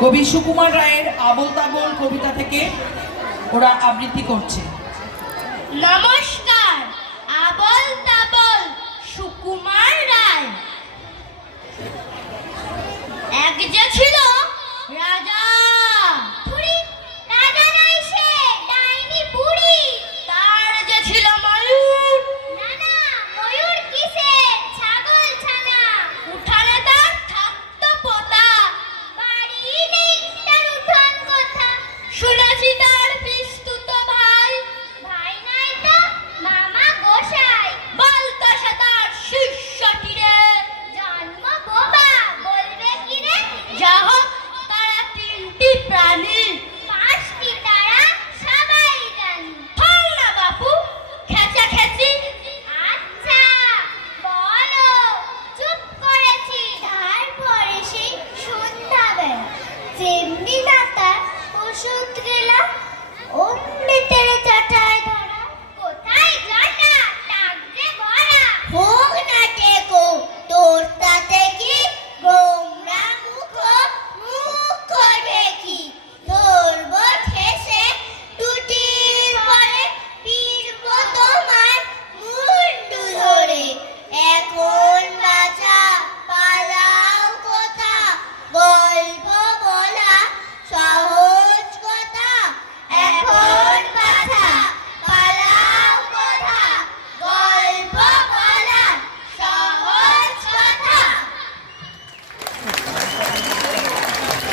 কবি সুকুমার রায়ের আবোল তাবোল কবিতা থেকে ওরা আবৃত্তি করছে। নমস্কার, আবোল তাবোল সুকুমার রায়। এক যে ছিল